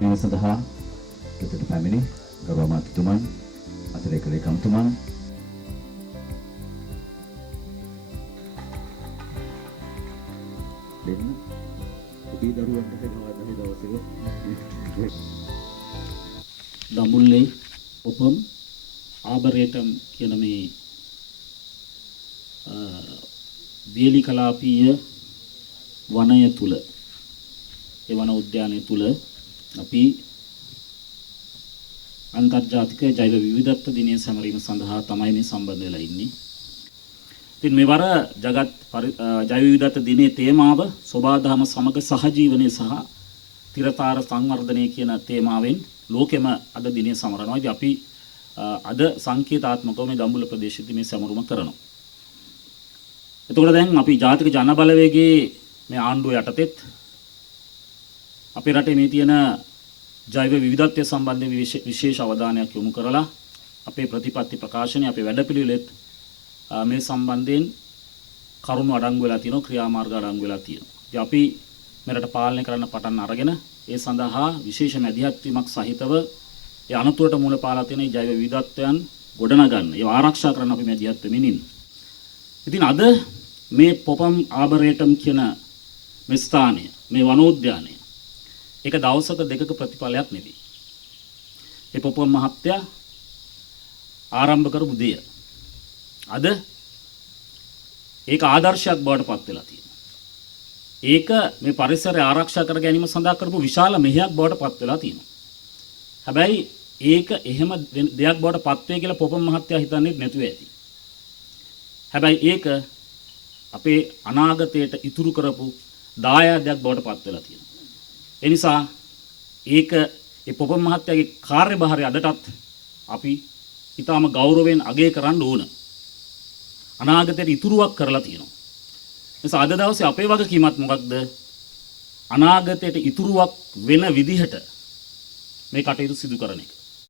මේ සඳහා ගෙදරට පැමිණි ගෞරව අමාත්‍යතුමන් අතිරේක ලේකම්තුමන් දෙන්න උපී දරුවන්ට දෙනවා දවසේ දඹුල්ලේ උපම් ආබරේටම් කියන මේ දියලි කලාපීය වනය තුල ඒ වන උද්‍යානය තුල අපි අන්තර්ජාතික ජෛව විවිධත්ව දිනය සැමරීම සඳහා තමයි මේ සම්බන්ධ වෙලා ඉන්නේ. ඉතින් මෙවර ජගත් ජෛව විවිධත්ව දිනයේ තේමාව සෝබාදහම සමග සහජීවනයේ සහ තිරතාර සංවර්ධනය කියන තේමාවෙන් ලෝකෙම අද දිනය සමරනවා. ඉතින් අපි අද සංකේතාත්මකව මේ දඹුල්ල ප්‍රදේශයේදී මේ සැමරුම කරනවා. එතකොට දැන් අපි ජාතික ජන බලවේගයේ මේ ආණ්ඩුව යටතේත් අපේ රටේ මේ තියෙන ජෛව විවිධත්වය සම්බන්ධයෙන් විශේෂ අවධානයක් යොමු කරලා අපේ ප්‍රතිපත්ති ප්‍රකාශනය අපේ වැඩපිළිවෙලෙත් මේ සම්බන්ධයෙන් කරුණු අඩංගු වෙලා තියෙනවා, ක්‍රියාමාර්ග අඩංගු වෙලා තියෙනවා. ඉතින් අපි මෙරට පාලනය කරන්න පටන් අරගෙන ඒ සඳහා විශේෂ මැදිහත් වීමක් සහිතව ඒ අනතුරට මූල පාලා තියෙන ජෛව විවිධත්වයන් ගොඩනගන්න, ඒව ආරක්ෂා කරන්න අපි මැදිහත් වෙමින් ඉන්නේ. ඉතින් අද මේ පොපම් ආබරේටම් කියන මේ ස්ථානය, මේ වනෝද්‍යානය ඒක දවසක දෙකක ප්‍රතිඵලයක් නෙවෙයි. ඒ පොපම් මහත්තයා ආරම්භ කරපු දෙය අද ඒක ආදර්ශයක් බවට පත් වෙලා තියෙනවා. ඒක මේ පරිසරය ආරක්ෂා කර ගැනීම සඳහා කරපු විශාල මෙහෙයක් බවට පත් වෙලා තියෙනවා. හැබැයි ඒක එහෙම දෙයක් බවට පත් වේ කියලා පොපම් මහත්තයා හිතන්නේ නැතුව ඇති. හැබැයි ඒක අපේ අනාගතයට ඉතුරු කරපු දායාදයක් බවට පත් වෙලා තියෙනවා. ඒ නිසා ඒක ඒ පොපම් මහත්තයාගේ කාර්යභාරය අදටත් අපි ඊටාම ගෞරවයෙන් අගය කරන්න ඕන. අනාගතයට ඉතුරුවක් කරලා තියෙනවා. නිසා අද දවසේ අපේ වගකීමත් මොකක්ද? අනාගතයට ඉතුරුවක් වෙන විදිහට මේ කටයුතු සිදු කරන එක.